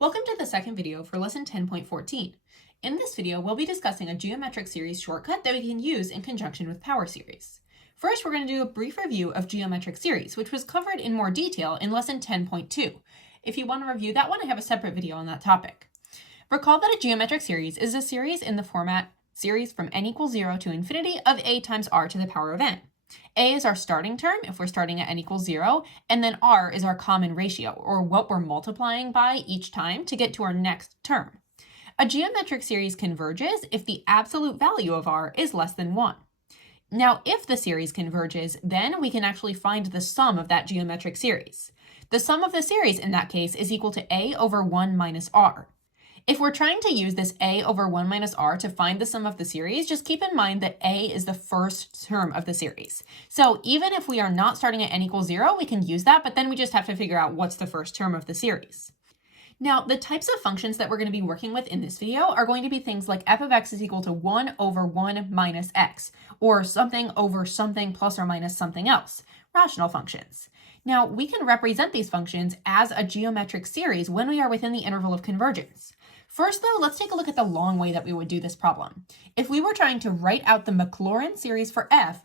Welcome to the second video for lesson 10.14. In this video, we'll be discussing a geometric series shortcut that we can use in conjunction with power series. First, we're going to do a brief review of geometric series, which was covered in more detail in lesson 10.2. If you want to review that one, I have a separate video on that topic. Recall that a geometric series is a series in the format series from n equals 0 to infinity of a times r to the power of n. A is our starting term if we're starting at n equals 0, and then r is our common ratio, or what we're multiplying by each time to get to our next term. A geometric series converges if the absolute value of r is less than 1. Now, if the series converges, then we can actually find the sum of that geometric series. The sum of the series in that case is equal to a over 1 minus r. If we're trying to use this a over 1 minus r to find the sum of the series, just keep in mind that a is the first term of the series. So even if we are not starting at n equals 0, we can use that, but then we just have to figure out what's the first term of the series. Now, the types of functions that we're going to be working with in this video are going to be things like f of x is equal to 1 over 1 minus x, or something over something plus or minus something else, rational functions. Now, we can represent these functions as a geometric series when we are within the interval of convergence. First, though, let's take a look at the long way that we would do this problem. If we were trying to write out the Maclaurin series for f,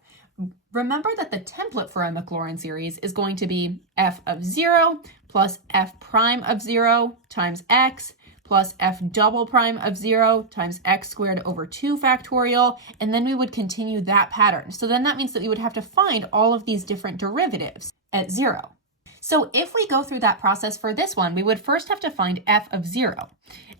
remember that the template for a Maclaurin series is going to be f of 0 plus f prime of 0 times x plus f double prime of 0 times x squared over 2 factorial, and then we would continue that pattern. So then that means that we would have to find all of these different derivatives at 0. So if we go through that process for this one, we would first have to find f of 0.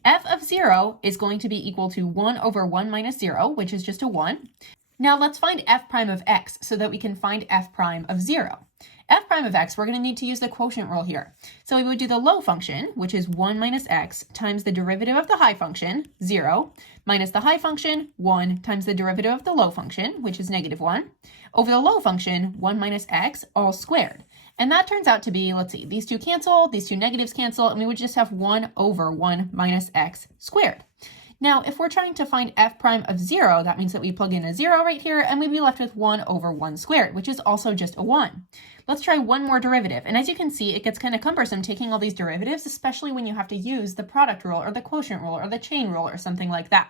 F of 0 is going to be equal to 1 over 1 minus 0, which is just a 1. Now let's find f prime of x so that we can find f prime of 0. F prime of x, we're going to need to use the quotient rule here. So we would do the low function, which is 1 minus x, times the derivative of the high function, 0, minus the high function, 1, times the derivative of the low function, which is negative 1, over the low function, 1 minus x, all squared. And that turns out to be, let's see, these two cancel, these two negatives cancel, and we would just have 1 over 1 minus x squared. Now, if we're trying to find f prime of 0, that means that we plug in a 0 right here, and we'd be left with 1 over 1 squared, which is also just a 1. Let's try one more derivative, and as you can see, it gets kind of cumbersome taking all these derivatives, especially when you have to use the product rule or the quotient rule or the chain rule or something like that.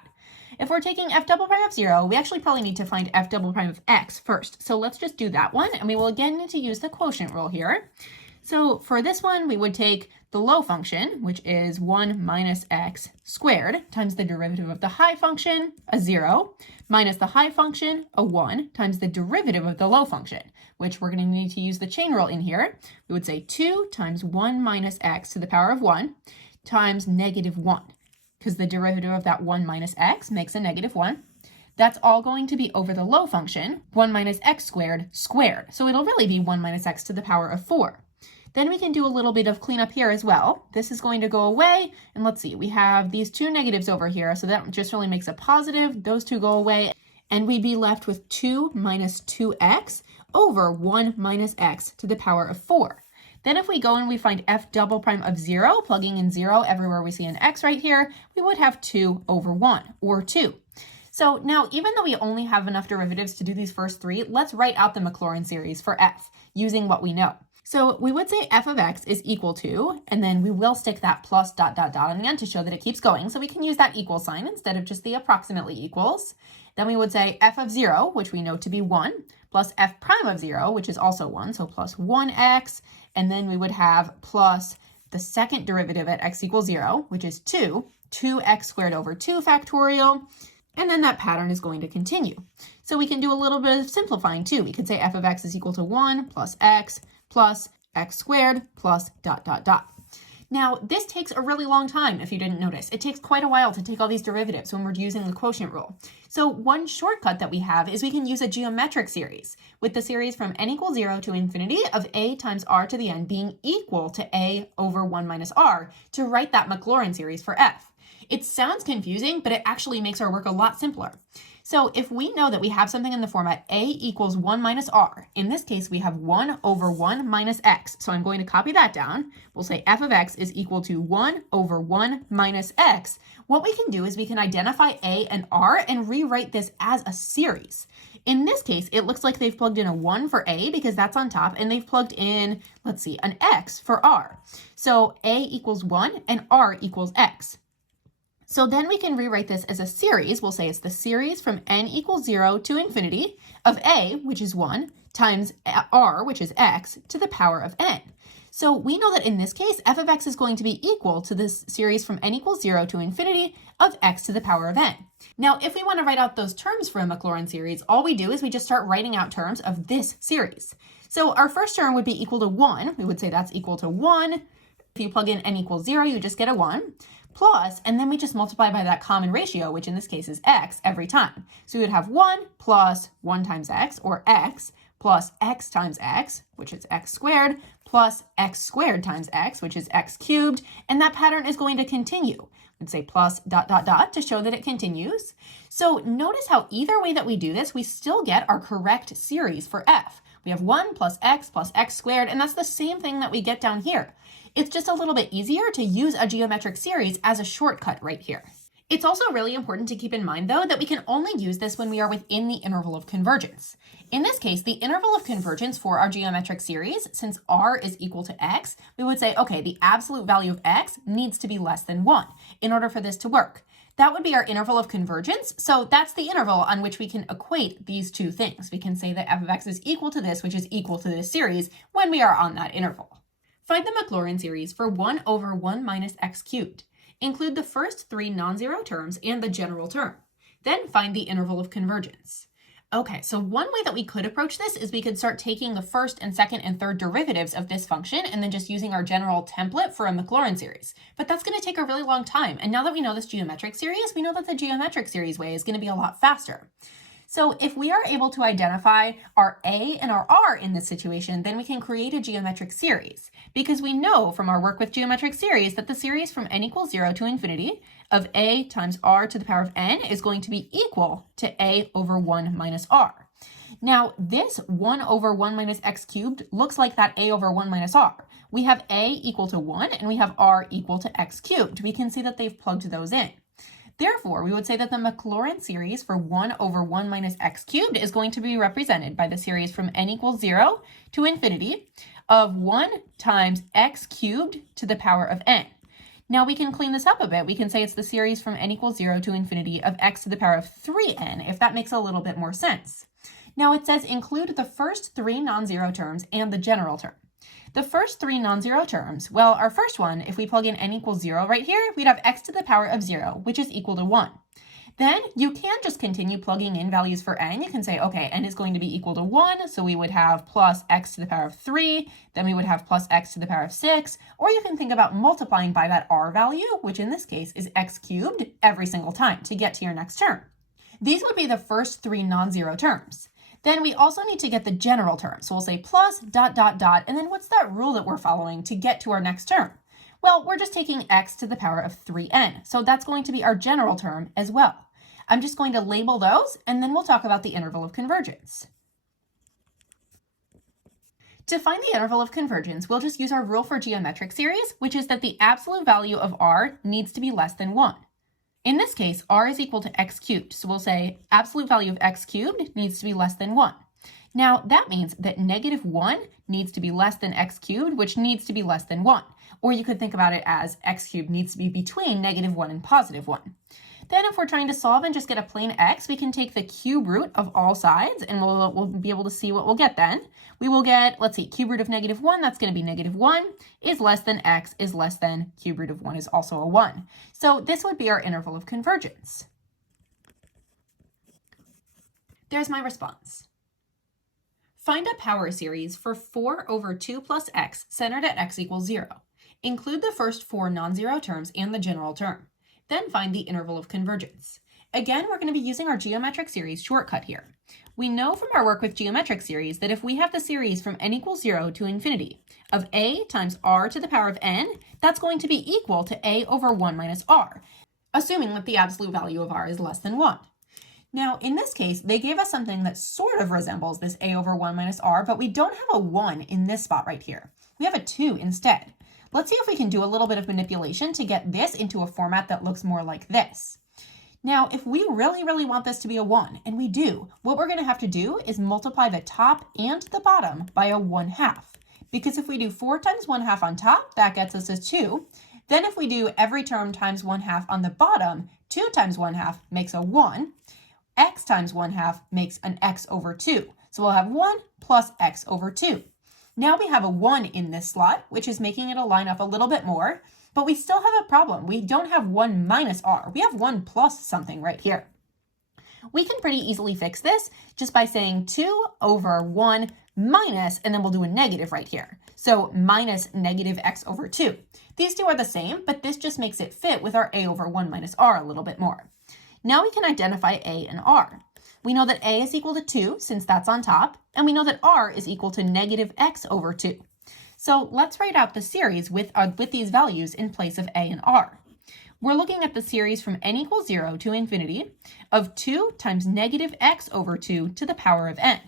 If we're taking f double prime of 0, we actually probably need to find f double prime of x first. So let's just do that one, and we will again need to use the quotient rule here. So for this one, we would take the low function, which is 1 minus x squared, times the derivative of the high function, a 0, minus the high function, a 1, times the derivative of the low function, which we're going to need to use the chain rule in here. We would say 2 times 1 minus x to the power of 1 times negative 1, because the derivative of that 1 minus x makes a negative 1. That's all going to be over the low function, 1 minus x squared squared. So it'll really be 1 minus x to the power of 4. Then we can do a little bit of cleanup here as well. This is going to go away, and let's see, we have these two negatives over here, so that just really makes a positive. Those two go away, and we'd be left with 2 minus 2x over 1 minus x to the power of 4. Then if we go and we find f double prime of 0, plugging in 0 everywhere we see an x right here, we would have 2 over 1, or 2. So now, even though we only have enough derivatives to do these first three, let's write out the Maclaurin series for f, using what we know. So we would say f of x is equal to, and then we will stick that plus dot dot dot on the end to show that it keeps going. So we can use that equal sign instead of just the approximately equals. Then we would say f of 0, which we know to be 1, plus f prime of 0, which is also 1, so plus 1x. And then we would have plus the second derivative at x equals 0, which is 2x squared over 2 factorial. And then that pattern is going to continue. So we can do a little bit of simplifying too. We could say f of x is equal to 1 plus x squared plus dot dot dot. Now, this takes a really long time if you didn't notice. It takes quite a while to take all these derivatives when we're using the quotient rule. So one shortcut that we have is we can use a geometric series, with the series from n equals 0 to infinity of a times r to the n being equal to a over 1 minus r to write that Maclaurin series for f. It sounds confusing, but it actually makes our work a lot simpler. So if we know that we have something in the format a equals 1 minus r, in this case we have 1 over 1 minus x. So I'm going to copy that down. We'll say f of x is equal to 1 over 1 minus x. What we can do is we can identify a and r and rewrite this as a series. In this case, it looks like they've plugged in a 1 for a because that's on top, and they've plugged in, let's see, an x for r. So a equals 1 and r equals x. So then we can rewrite this as a series. We'll say it's the series from n equals 0 to infinity of a, which is 1, times r, which is x, to the power of n. So we know that in this case, f of x is going to be equal to this series from n equals 0 to infinity of x to the power of n. Now, if we want to write out those terms for a Maclaurin series, all we do is we just start writing out terms of this series. So our first term would be equal to 1. We would say that's equal to 1. If you plug in n equals 0, you just get a 1. Plus, and then we just multiply by that common ratio, which in this case is x, every time. So we would have 1 plus 1 times x, or x, plus x times x, which is x squared, plus x squared times x, which is x cubed, and that pattern is going to continue. We'd say plus ... to show that it continues. So notice how either way that we do this, we still get our correct series for f. We have 1 plus x squared, and that's the same thing that we get down here. It's just a little bit easier to use a geometric series as a shortcut right here. It's also really important to keep in mind, though, that we can only use this when we are within the interval of convergence. In this case, the interval of convergence for our geometric series, since r is equal to x, we would say, okay, the absolute value of x needs to be less than 1 in order for this to work. That would be our interval of convergence, so that's the interval on which we can equate these two things. We can say that f of x is equal to this, which is equal to this series, when we are on that interval. Find the Maclaurin series for 1 over 1 minus x cubed. Include the first 3 non-zero terms and the general term. Then find the interval of convergence. Okay, so one way that we could approach this is we could start taking the first and second and third derivatives of this function and then just using our general template for a Maclaurin series. But that's going to take a really long time. And now that we know this geometric series, we know that the geometric series way is going to be a lot faster. So if we are able to identify our a and our r in this situation, then we can create a geometric series, because we know from our work with geometric series that the series from n equals 0 to infinity of a times r to the power of n is going to be equal to a over 1 minus r. Now, this 1 over 1 minus x cubed looks like that a over 1 minus r. We have a equal to 1 and we have r equal to x cubed. We can see that they've plugged those in. Therefore, we would say that the Maclaurin series for 1 over 1 minus x cubed is going to be represented by the series from n equals 0 to infinity of 1 times x cubed to the power of n. Now we can clean this up a bit. We can say it's the series from n equals 0 to infinity of x to the power of 3n, if that makes a little bit more sense. Now it says include the first 3 non-zero terms and the general term. The first 3 non-zero terms, well, our first one, if we plug in n equals 0 right here, we'd have x to the power of 0, which is equal to 1. Then you can just continue plugging in values for n. You can say, okay, n is going to be equal to 1, so we would have plus x to the power of 3, then we would have plus x to the power of 6, or you can think about multiplying by that r value, which in this case is x cubed, every single time to get to your next term. These would be the first 3 non-zero terms. Then we also need to get the general term. So we'll say plus ... and then what's that rule that we're following to get to our next term? Well, we're just taking x to the power of 3n. So that's going to be our general term as well. I'm just going to label those, and then we'll talk about the interval of convergence. To find the interval of convergence, we'll just use our rule for geometric series, which is that the absolute value of r needs to be less than 1. In this case, r is equal to x cubed, so we'll say absolute value of x cubed needs to be less than 1. Now, that means that negative 1 needs to be less than x cubed, which needs to be less than 1. Or you could think about it as x cubed needs to be between negative 1 and positive 1. Then if we're trying to solve and just get a plain x, we can take the cube root of all sides, and we'll be able to see what we'll get then. We will get, let's see, cube root of negative 1, that's going to be negative 1, is less than x is less than cube root of 1 is also a 1. So this would be our interval of convergence. There's my response. Find a power series for 4 over 2 plus x centered at x equals 0. Include the first 4 non-zero terms and the general term. Then find the interval of convergence. Again, we're going to be using our geometric series shortcut here. We know from our work with geometric series that if we have the series from n equals 0 to infinity of a times r to the power of n, that's going to be equal to a over 1 minus r, assuming that the absolute value of r is less than 1. Now, in this case, they gave us something that sort of resembles this a over 1 minus r, but we don't have a 1 in this spot right here. We have a 2 instead. Let's see if we can do a little bit of manipulation to get this into a format that looks more like this. Now, if we really want this to be a 1, and we do, what we're going to have to do is multiply the top and the bottom by a 1/2. Because if we do 4 times 1/2 on top, that gets us a 2. Then if we do every term times 1/2 on the bottom, 2 times 1/2 makes a 1. X times 1/2 makes an x over 2. So we'll have 1 plus x over 2. Now we have a 1 in this slot, which is making it line up a little bit more, but we still have a problem. We don't have 1 minus r. We have 1 plus something right here. We can pretty easily fix this just by saying 2 over 1 minus, and then we'll do a negative right here. So minus negative x over 2. These two are the same, but this just makes it fit with our a over 1 minus r a little bit more. Now we can identify a and r. We know that a is equal to 2 since that's on top, and we know that r is equal to negative x over 2. So let's write out the series with these values in place of a and r. We're looking at the series from n equals 0 to infinity of 2 times negative x over 2 to the power of n.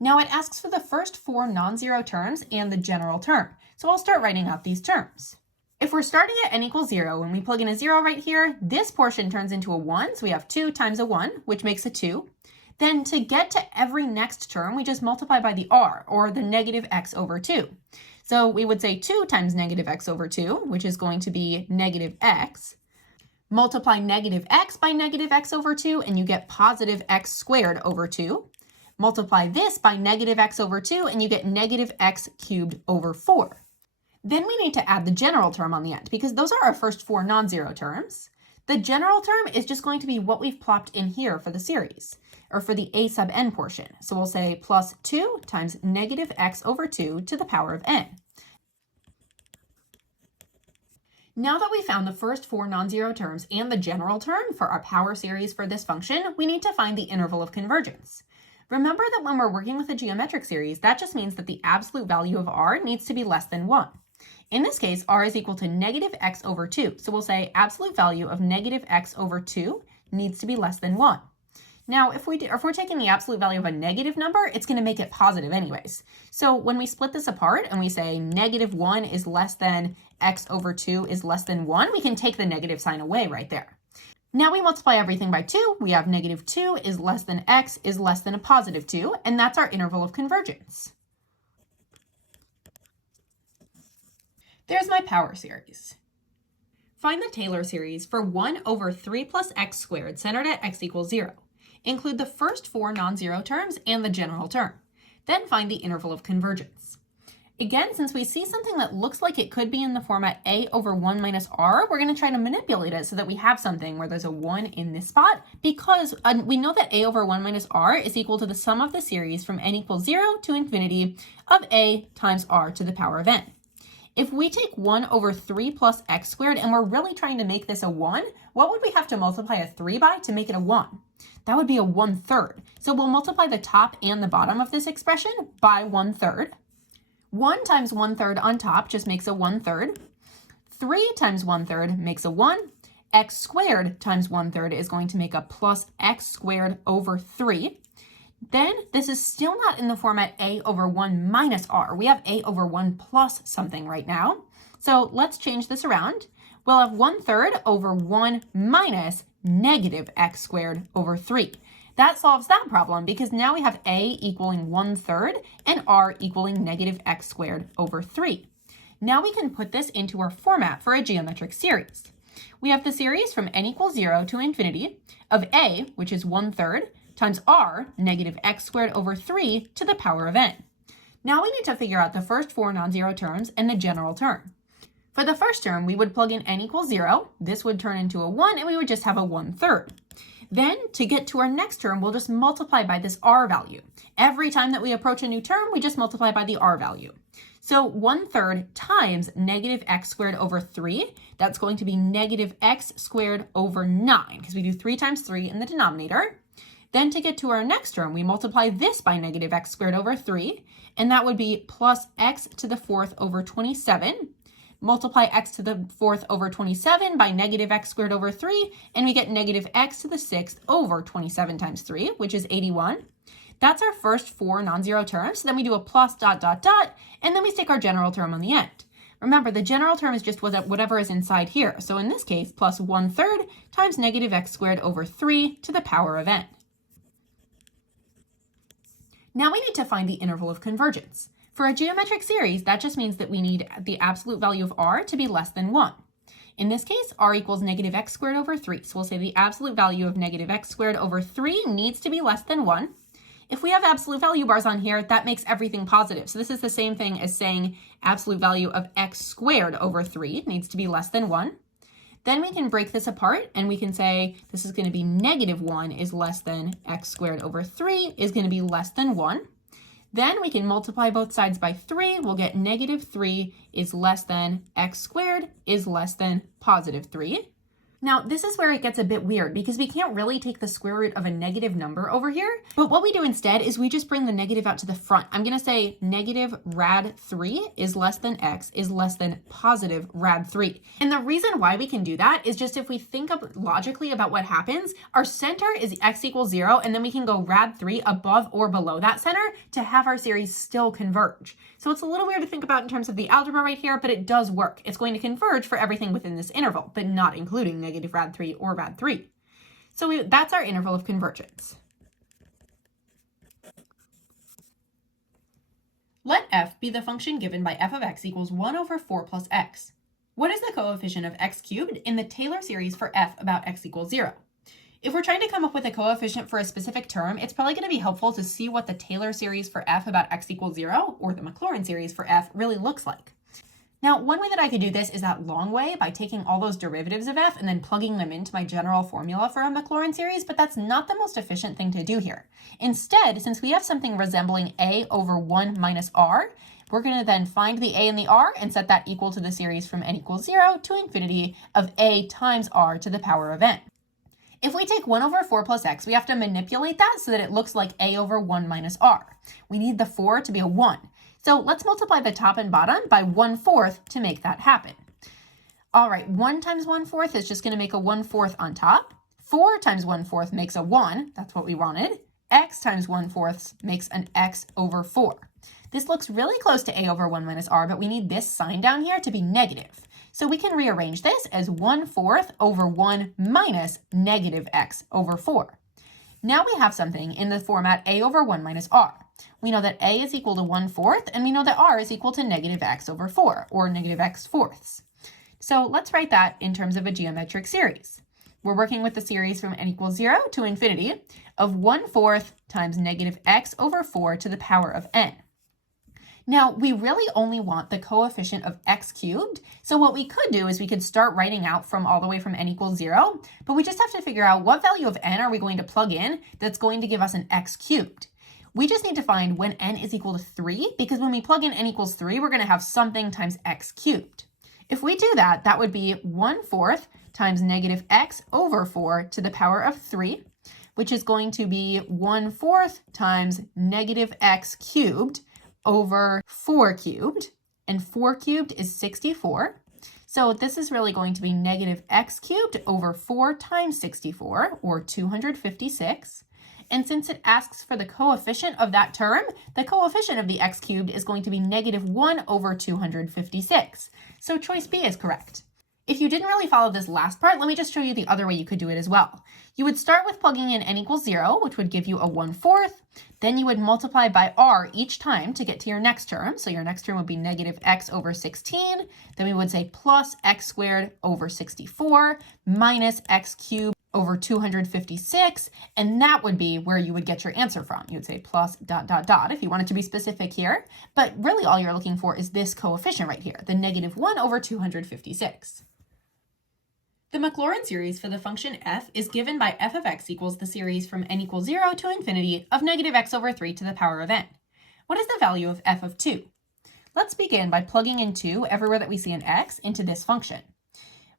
Now it asks for the first 4 non-zero terms and the general term. So I'll start writing out these terms. If we're starting at n equals 0 and we plug in a 0 right here, this portion turns into a 1. So we have 2 times a 1, which makes a 2. Then to get to every next term, we just multiply by the r, or the negative x over 2. So we would say 2 times negative x over 2, which is going to be negative x. Multiply negative x by negative x over 2, and you get positive x squared over 2. Multiply this by negative x over 2, and you get negative x cubed over 4. Then we need to add the general term on the end, because those are our first 4 non-zero terms. The general term is just going to be what we've plopped in here for the series, or for the a sub n portion. So we'll say plus 2 times negative x over 2 to the power of n. Now that we found the first 4 non-zero terms and the general term for our power series for this function, we need to find the interval of convergence. Remember that when we're working with a geometric series, that just means that the absolute value of r needs to be less than 1. In this case, r is equal to negative x over 2. So we'll say absolute value of negative x over 2 needs to be less than 1. Now, if we're taking the absolute value of a negative number, it's going to make it positive anyways. So when we split this apart and we say negative 1 is less than x over 2 is less than 1, we can take the negative sign away right there. Now we multiply everything by 2. We have negative 2 is less than x is less than a positive 2, and that's our interval of convergence. There's my power series. Find the Taylor series for 1 over 3 plus x squared centered at x equals 0. Include the first 4 non-zero terms and the general term. Then find the interval of convergence. Again, since we see something that looks like it could be in the format a over 1 minus r, we're going to try to manipulate it so that we have something where there's a 1 in this spot, because we know that a over 1 minus r is equal to the sum of the series from n equals 0 to infinity of a times r to the power of n. If we take 1 over 3 plus x squared and we're really trying to make this a 1, what would we have to multiply a 3 by to make it a 1? That would be a 1/3. So we'll multiply the top and the bottom of this expression by 1/3. 1 times 1/3 on top just makes a 1/3. 3 times 1/3 makes a 1. X squared times 1/3 is going to make a plus x squared over 3. Then this is still not in the format a over 1 minus r. We have a over 1 plus something right now. So let's change this around. We'll have 1/3 over 1 minus negative x squared over 3. That solves that problem because now we have a equaling 1/3 and r equaling negative x squared over 3. Now we can put this into our format for a geometric series. We have the series from n equals 0 to infinity of a, which is 1/3, times r, negative x squared over 3 to the power of n. Now we need to figure out the first 4 non-zero terms and the general term. For the first term, we would plug in n equals 0. This would turn into a 1, and we would just have a 1/3. Then, to get to our next term, we'll just multiply by this r value. Every time that we approach a new term, we just multiply by the r value. So 1/3 times negative x squared over 3, that's going to be negative x squared over 9, because we do 3 times 3 in the denominator. Then to get to our next term, we multiply this by negative x squared over 3, and that would be plus x to the 4th over 27. Multiply x to the 4th over 27 by negative x squared over 3, and we get negative x to the 6th over 27 times 3, which is 81. That's our first 4 non-zero terms. So then we do a plus ... and then we stick our general term on the end. Remember, the general term is just whatever is inside here. So in this case, plus 1/3 times negative x squared over 3 to the power of n. Now we need to find the interval of convergence. For a geometric series, that just means that we need the absolute value of r to be less than 1. In this case, r equals negative x squared over 3. So we'll say the absolute value of negative x squared over 3 needs to be less than 1. If we have absolute value bars on here, that makes everything positive. So this is the same thing as saying absolute value of x squared over 3 needs to be less than 1. Then we can break this apart and we can say this is going to be negative 1 is less than x squared over 3 is going to be less than 1. Then we can multiply both sides by 3. We'll get negative 3 is less than x squared is less than positive 3. Now, this is where it gets a bit weird because we can't really take the square root of a negative number over here. But what we do instead is we just bring the negative out to the front. I'm going to say negative rad 3 is less than x is less than positive rad 3. And the reason why we can do that is just if we think logically about what happens, our center is x equals 0, and then we can go rad 3 above or below that center to have our series still converge. So it's a little weird to think about in terms of the algebra right here, but it does work. It's going to converge for everything within this interval, but not including negative rad 3 or rad 3. So that's our interval of convergence. Let f be the function given by f of x equals 1 over 4 plus x. What is the coefficient of x cubed in the Taylor series for f about x equals 0? If we're trying to come up with a coefficient for a specific term, it's probably going to be helpful to see what the Taylor series for f about x equals 0, or the Maclaurin series for f, really looks like. Now, one way that I could do this is that long way by taking all those derivatives of f and then plugging them into my general formula for a Maclaurin series, but that's not the most efficient thing to do here. Instead, since we have something resembling a over 1 minus r, we're going to then find the a and the r and set that equal to the series from n equals 0 to infinity of a times r to the power of n. If we take 1 over 4 plus x, we have to manipulate that so that it looks like a over 1 minus r. We need the 4 to be a 1. So let's multiply the top and bottom by 1/4 to make that happen. All right, 1 times 1/4 is just going to make a 1/4 on top. 4 times 1/4 makes a 1. That's what we wanted. X times 1/4 makes an x over 4. This looks really close to a over 1 minus r, but we need this sign down here to be negative. So we can rearrange this as 1/4 over 1 minus negative x over 4. Now we have something in the format a over 1 minus r. We know that a is equal to 1/4, and we know that r is equal to negative x over 4, or negative x fourths. So let's write that in terms of a geometric series. We're working with the series from n equals 0 to infinity of 1/4 times negative x over 4 to the power of n. Now, we really only want the coefficient of x cubed, so what we could do is we could start writing out from all the way from n equals 0, but we just have to figure out what value of n are we going to plug in that's going to give us an x cubed. We just need to find when n is equal to 3, because when we plug in n equals 3, we're going to have something times x cubed. If we do that, that would be 1/4 times negative x over 4 to the power of 3, which is going to be 1/4 times negative x cubed over 4 cubed, and 4 cubed is 64. So this is really going to be negative x cubed over 4 times 64, or 256. And since it asks for the coefficient of that term, the coefficient of the x cubed is going to be negative 1 over 256. So choice B is correct. If you didn't really follow this last part, let me just show you the other way you could do it as well. You would start with plugging in n equals 0, which would give you a 1/4. Then you would multiply by r each time to get to your next term. So your next term would be negative x over 16. Then we would say plus x squared over 64 minus x cubed over 256. And that would be where you would get your answer from. You would say plus ... if you wanted to be specific here. But really all you're looking for is this coefficient right here, the negative 1 over 256. The Maclaurin series for the function f is given by f of x equals the series from n equals 0 to infinity of negative x over 3 to the power of n. What is the value of f of 2? Let's begin by plugging in 2 everywhere that we see an x into this function.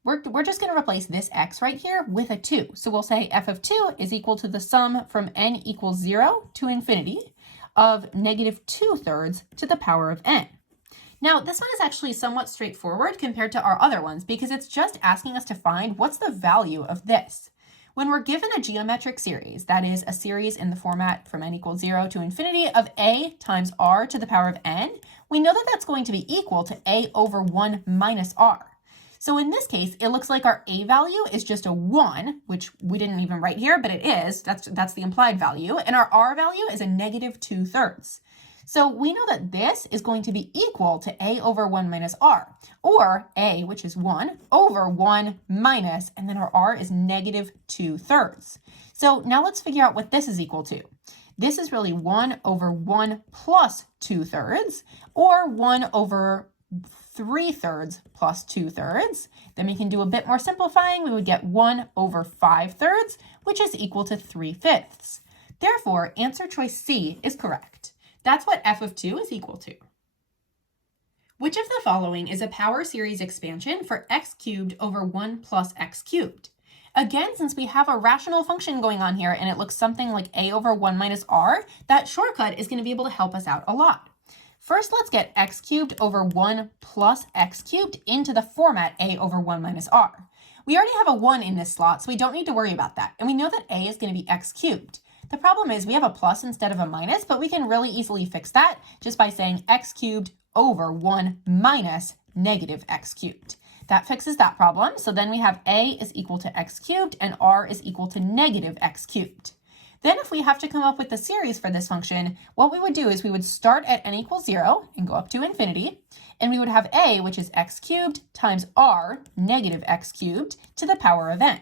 We're just going to replace this x right here with a 2. So we'll say f of 2 is equal to the sum from n equals 0 to infinity of negative 2/3 to the power of n. Now, this one is actually somewhat straightforward compared to our other ones because it's just asking us to find what's the value of this. When we're given a geometric series, that is a series in the format from n equals 0 to infinity of a times r to the power of n, we know that that's going to be equal to a over 1 minus r. So in this case, it looks like our a value is just a 1, which we didn't even write here, but it is. That's the implied value. And our r value is a negative 2/3. So we know that this is going to be equal to a over 1 minus r, or a, which is 1, over 1 minus, and then our r is negative 2/3. So now let's figure out what this is equal to. This is really 1 over 1 plus 2/3, or 1 over 3/3 plus 2/3. Then we can do a bit more simplifying. We would get 1 over 5/3, which is equal to 3/5. Therefore, answer choice C is correct. That's what f of 2 is equal to. Which of the following is a power series expansion for x cubed over 1 plus x cubed? Again, since we have a rational function going on here and it looks something like a over 1 minus r, that shortcut is going to be able to help us out a lot. First, let's get x cubed over 1 plus x cubed into the format a over 1 minus r. We already have a 1 in this slot, so we don't need to worry about that. And we know that a is going to be x cubed. The problem is we have a plus instead of a minus, but we can really easily fix that just by saying x cubed over 1 minus negative x cubed. That fixes that problem. So then we have a is equal to x cubed and r is equal to negative x cubed. Then if we have to come up with the series for this function, what we would do is we would start at n equals 0 and go up to infinity, and we would have a, which is x cubed, times r, negative x cubed, to the power of n.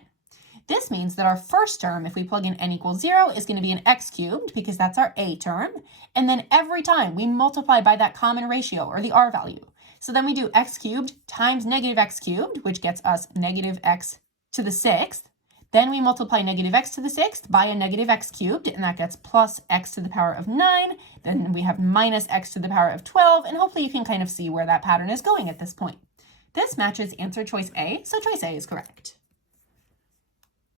This means that our first term, if we plug in n equals 0, is going to be an x cubed, because that's our a term, and then every time we multiply by that common ratio, or the r value. So then we do x cubed times negative x cubed, which gets us negative x to the 6th. Then we multiply negative x to the 6th by a negative x cubed, and that gets plus x to the power of 9. Then we have minus x to the power of 12, and hopefully you can kind of see where that pattern is going at this point. This matches answer choice A, so choice A is correct.